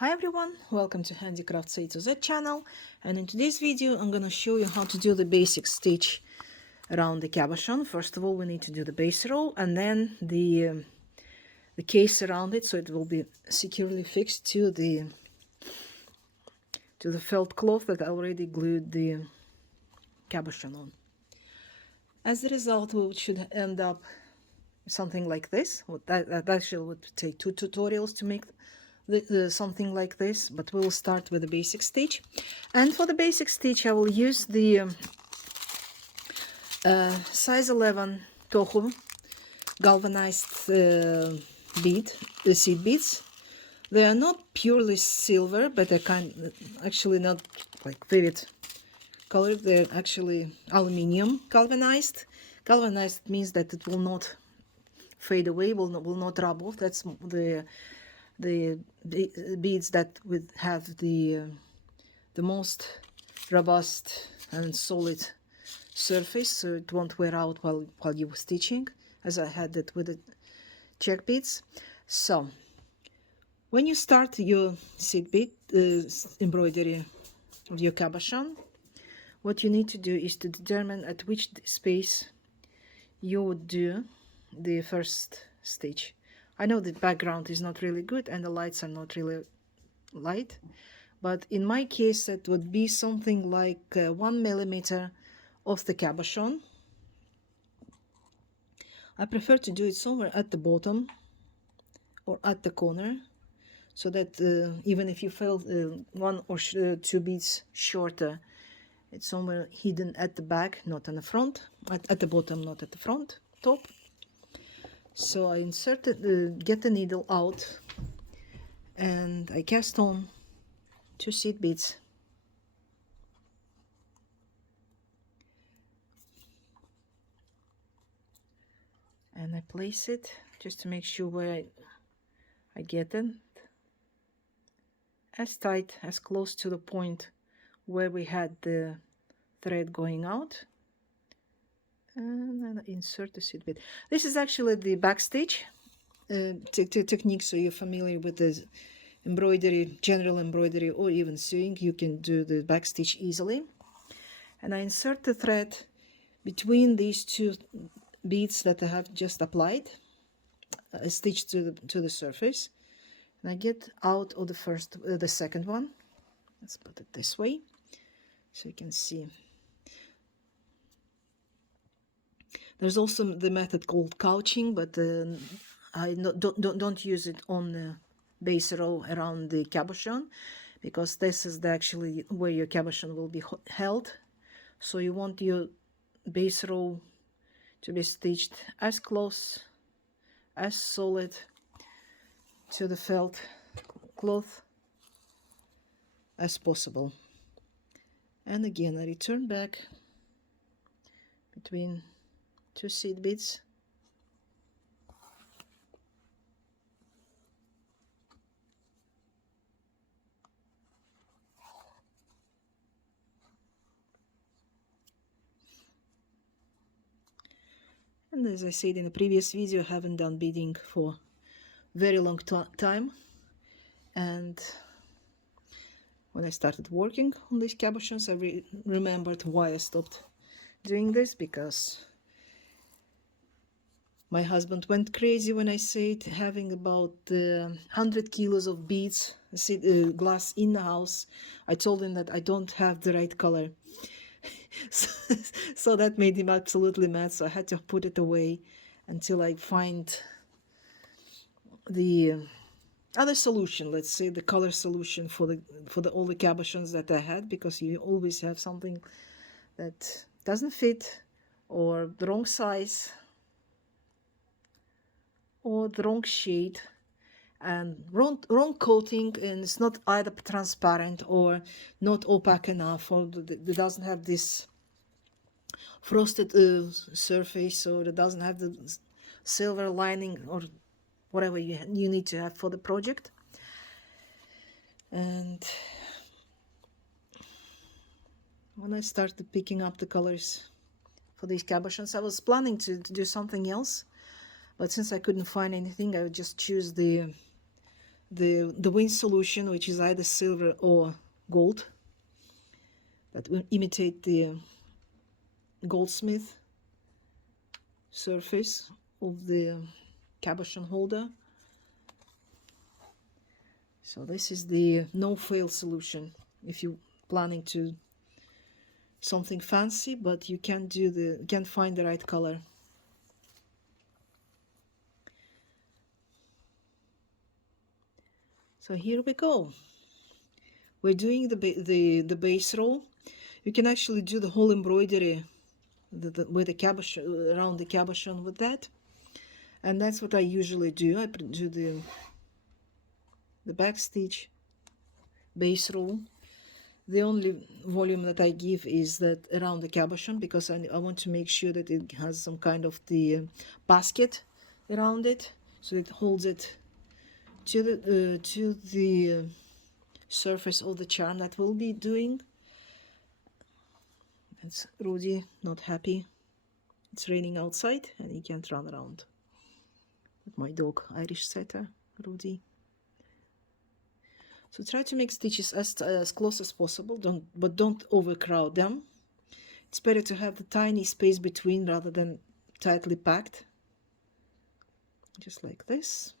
Hi everyone, welcome to Handicrafts A to Z channel, and in today's video I'm going to show you how to do the basic stitch around the cabochon. First of all, we need to do the base row and then the case around it, so it will be securely fixed to the felt cloth that I already glued the cabochon on. As a result, we should end up something like this. That actually would take 2 tutorials to make something like this, but we'll start with the basic stitch. And for the basic stitch I will use the size 11 Toho galvanized seed beads. They are not purely silver, but they're actually not like vivid color. They're actually aluminium galvanized. Galvanized means that it will not fade away, will not rub off. That's the beads that would have the most robust and solid surface, so it won't wear out while you're stitching, as I had it with the check beads. So when you start your seed bead embroidery of your cabochon, what you need to do is to determine at which space you would do the first stitch. I know the background is not really good and the lights are not really light, but in my case it would be something like 1 millimeter of the cabochon. I prefer to do it somewhere at the bottom or at the corner, so that even if you feel 1 or 2 beads shorter, it's somewhere hidden at the back, not on the front, at the bottom, not at the front, top. So I inserted, get the needle out, and I cast on 2 seed beads. And I place it just to make sure where I get it, as tight, as close to the point where we had the thread going out. And then I insert the seed bead. This is actually the backstitch technique, so you're familiar with the embroidery, general embroidery, or even sewing. You can do the backstitch easily. And I insert the thread between these 2 beads that I have just applied, stitched to the surface, and I get out of the second one. Let's put it this way so you can see. There's also the method called couching, but I don't use it on the base row around the cabochon, because this is actually where your cabochon will be held. So you want your base row to be stitched as close, as solid to the felt cloth as possible. And again, I return back between 2 seed beads. And as I said in a previous video, I haven't done beading for very long time, and when I started working on these cabochons, I remembered why I stopped doing this, because my husband went crazy when I said having about 100 kilos of beads, glass in the house. I told him that I don't have the right color. So that made him absolutely mad, so I had to put it away until I find the other solution, let's say the color solution for all the cabochons that I had, because you always have something that doesn't fit, or the wrong size, or the wrong shade, and wrong coating, and it's not either transparent or not opaque enough, or it doesn't have this frosted surface, or it doesn't have the silver lining, or whatever you need to have for the project. And when I started picking up the colors for these cabochons, I was planning to do something else, but since I couldn't find anything, I would just choose the the wing solution, which is either silver or gold, that will imitate the goldsmith surface of the cabochon holder. So this is the no-fail solution if you're planning to something fancy, but you can't find the right color. So here we go. We're doing the base row. You can actually do the whole embroidery with the cabochon, around the cabochon with that, and that's what I usually do. I do the back stitch, base row. The only volume that I give is that around the cabochon, because I want to make sure that it has some kind of the basket around it, so it holds it to the surface of the charm that we'll be doing. It's Rudy, not happy. It's raining outside and he can't run around. With my dog, Irish setter, Rudy. So try to make stitches as close as possible, but don't overcrowd them. It's better to have the tiny space between rather than tightly packed. Just like this.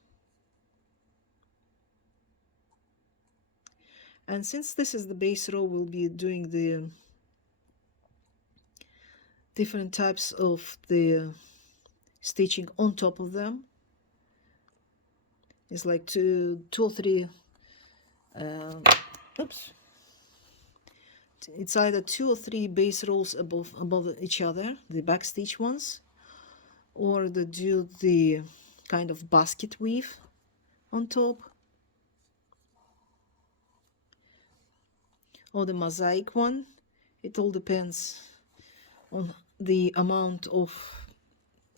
And since this is the base row, we'll be doing the different types of the stitching on top of them. It's like two or three oops, it's either 2 or 3 base rows above each other, the backstitch ones, or do the kind of basket weave on top, or the mosaic one. It all depends on the amount of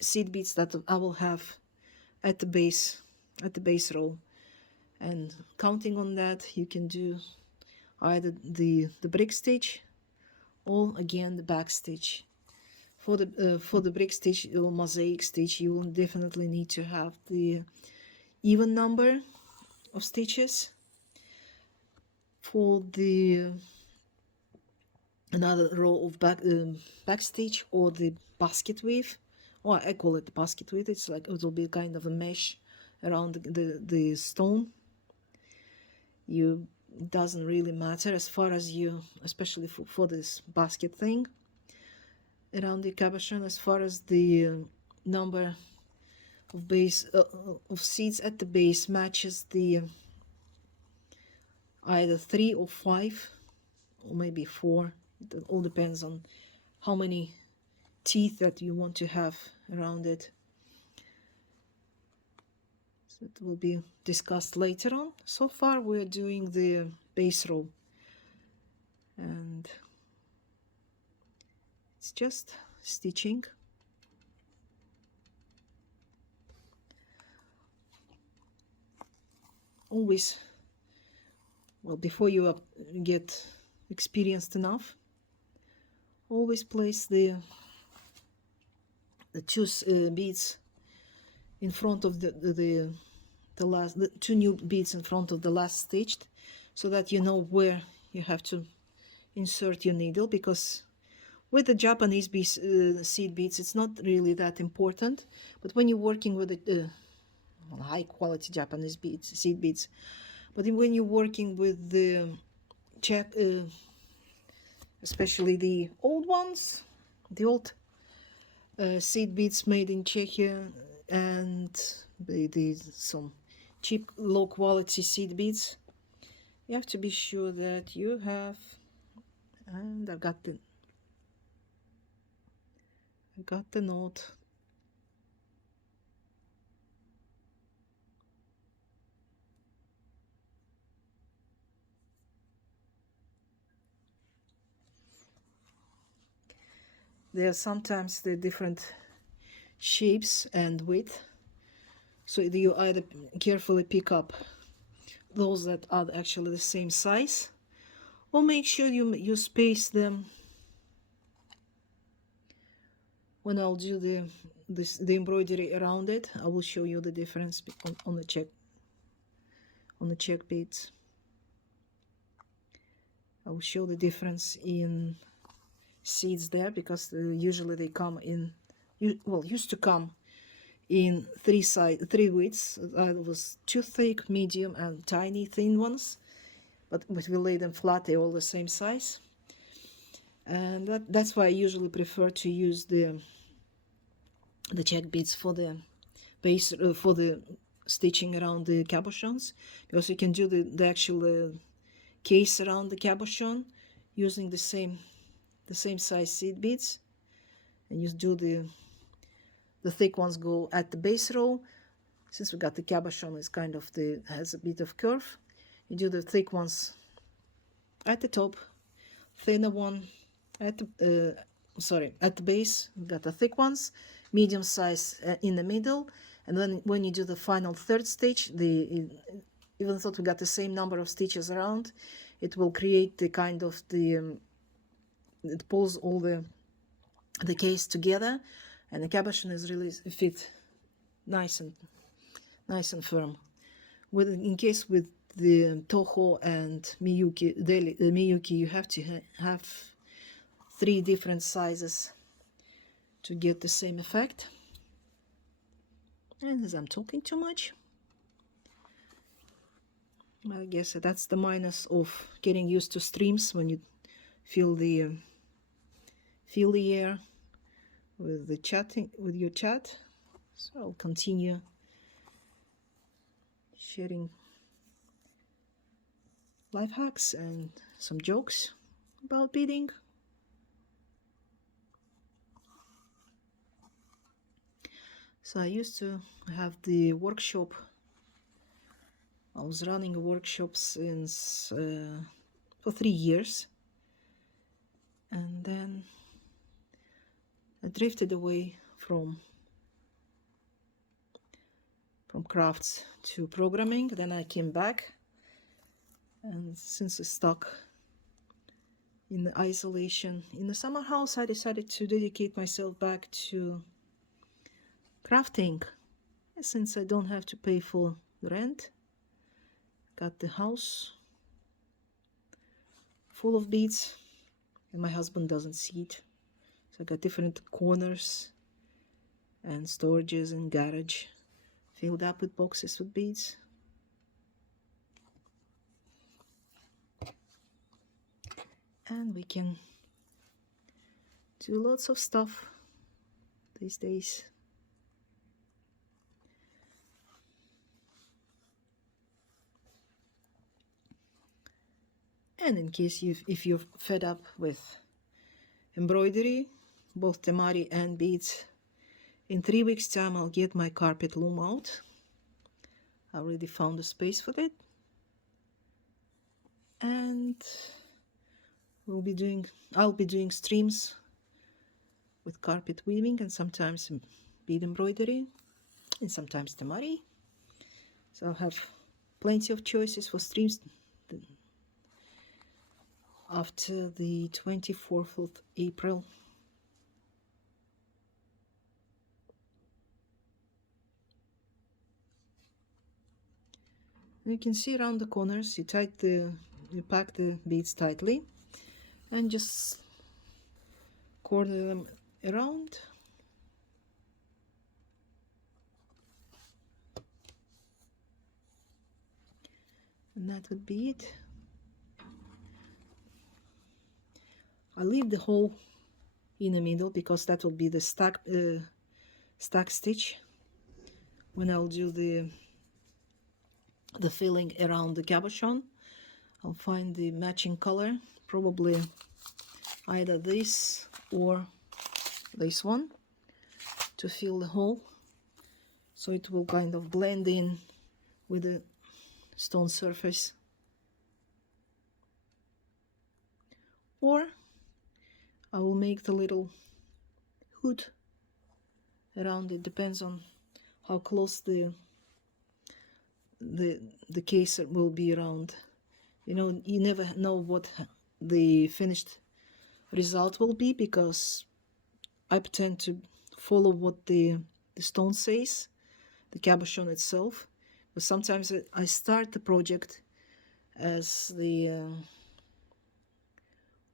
seed beads that I will have at the base row, and counting on that, you can do either the brick stitch or again the back stitch. For the brick stitch or mosaic stitch, you will definitely need to have the even number of stitches. For the another row of back stitch or the basket weave, or I call it the basket weave, it's like it will be kind of a mesh around the stone. Doesn't really matter as far as you, especially for this basket thing around the cabochon, as far as the number of seeds at the base matches the either 3 or 5 or maybe 4. It all depends on how many teeth that you want to have around it. So it will be discussed later on. So far we're doing the base row, and it's just stitching. Always, well, before you get experienced enough, always place the 2 beads in front of the 2 new beads in front of the last stitch, so that you know where you have to insert your needle, because with the Japanese seed beads it's not really that important, but when you're working with the high quality Japanese seed beads, but when you're working with the especially the old ones, the old seed beads made in Czechia, and some cheap low quality seed beads, you have to be sure that you have, and I've got the note. There are sometimes the different shapes and width, so you either carefully pick up those that are actually the same size, or make sure you space them. When I'll do the embroidery around it, I will show you the difference on on the check beads. I will show the difference in seeds there, because usually they come in, well, used to come in three widths. It was too thick, medium, and tiny thin ones, but we lay them flat, they're all the same size. And that's why I usually prefer to use the check beads for the base, for the stitching around the cabochons, because you can do the actual case around the cabochon using the same size seed beads, and you do the thick ones go at the base row. Since we got the cabochon is kind of has a bit of curve, you do the thick ones at the top, thinner one at the at the base. We got the thick ones, medium size in the middle, and then when you do the final third stitch, even though we got the same number of stitches around, it will create the kind of it pulls all the case together, and the cabochon is really fit nice and firm. In case with the Toho and Miyuki, you have to have 3 different sizes to get the same effect. And as I'm talking too much, I guess that's the minus of getting used to streams, when you feel the air with your chat. So I'll continue sharing life hacks and some jokes about beading. So I used to have the workshop. I was running a workshop since for 3 years, and then I drifted away from crafts to programming. Then I came back, and since I stuck in the isolation in the summer house, I decided to dedicate myself back to crafting. Since I don't have to pay for the rent, got the house full of beads, and my husband doesn't see it. So I got different corners and storages and garage filled up with boxes with beads. And we can do lots of stuff these days. And in case if you're fed up with embroidery, both temari and beads, in 3 weeks time I'll get my carpet loom out. I already found a space for it, and I'll be doing streams with carpet weaving, and sometimes bead embroidery, and sometimes temari. So I'll have plenty of choices for streams after the 24th of April. You can see around the corners, you pack the beads tightly and just corner them around. And that would be it. I leave the hole in the middle because that will be the stack stitch when I'll do the filling around the cabochon. I'll find the matching color, probably either this or this one, to fill the hole, so it will kind of blend in with the stone surface. Or I will make the little hood around it. Depends on how close the case will be around. You know, you never know what the finished result will be, because I pretend to follow what the stone says, the cabochon itself, But sometimes I start the project as the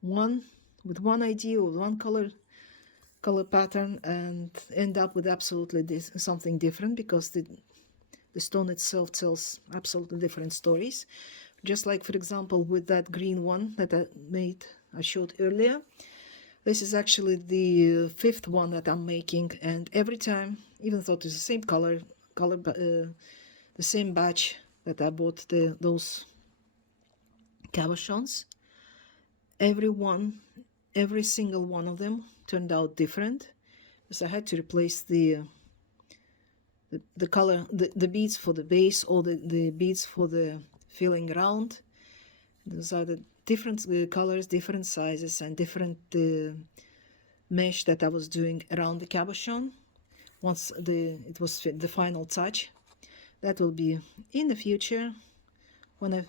one with one idea or one color pattern, and end up with absolutely something different, because the stone itself tells absolutely different stories. Just like, for example, with that green one that I showed earlier. This is actually the fifth one that I'm making, and every time, even though it's the same color, the same batch that I bought those cabochons, every single one of them turned out different, because I had to replace the color, the beads for the base, or the beads for the filling around. Those are the different colors, different sizes, and different mesh that I was doing around the cabochon. Once it was the final touch, that will be in the future when I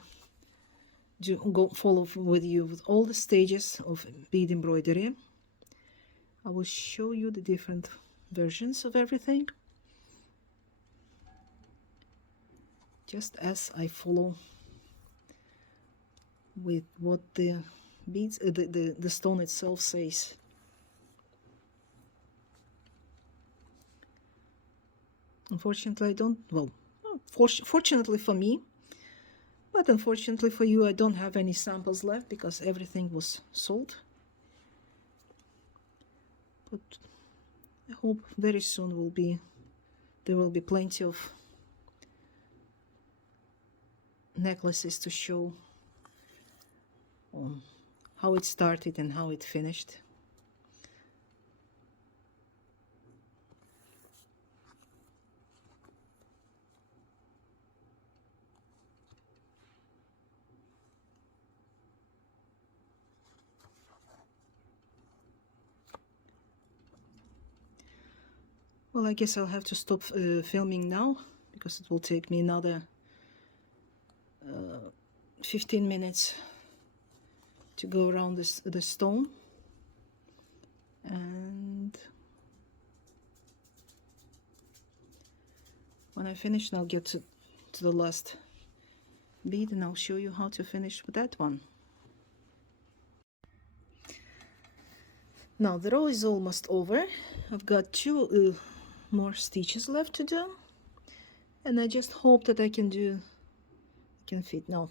follow with you with all the stages of bead embroidery. I will show you the different versions of everything, just as I follow with what the beads, the stone itself says. Unfortunately, I don't, well, fortunately for me, but unfortunately for you, I don't have any samples left because everything was sold. But I hope very soon there will be plenty of necklaces to show how it started and how it finished. Well, I guess I'll have to stop filming now, because it will take me another 15 minutes to go around the stone. And when I finish, I'll get to the last bead, and I'll show you how to finish with that one. Now the row is almost over. I've got two more stitches left to do, and I just hope that I can fit. Now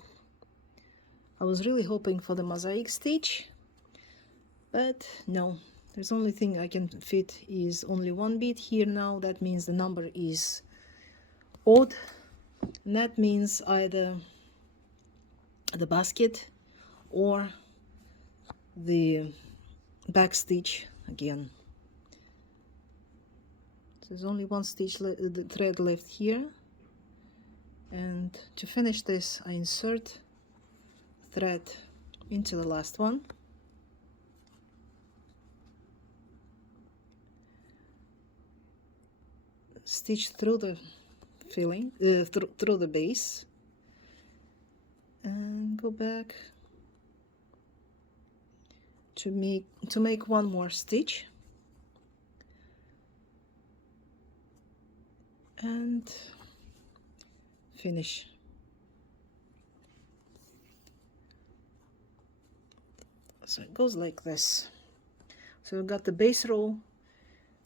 I was really hoping for the mosaic stitch, but no, there's only thing I can fit is only one bead here. Now that means the number is odd, and that means either the basket or the backstitch again. There's only one stitch, the thread left here, and to finish this I insert thread into the last one, stitch through the filling, through the base, and go back to make one more stitch, and finish. So it goes like this. So we've got the base row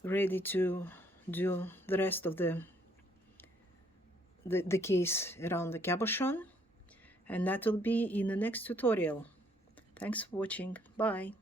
ready to do the rest of the case around the cabochon, and that will be in the next tutorial. Thanks for watching. Bye.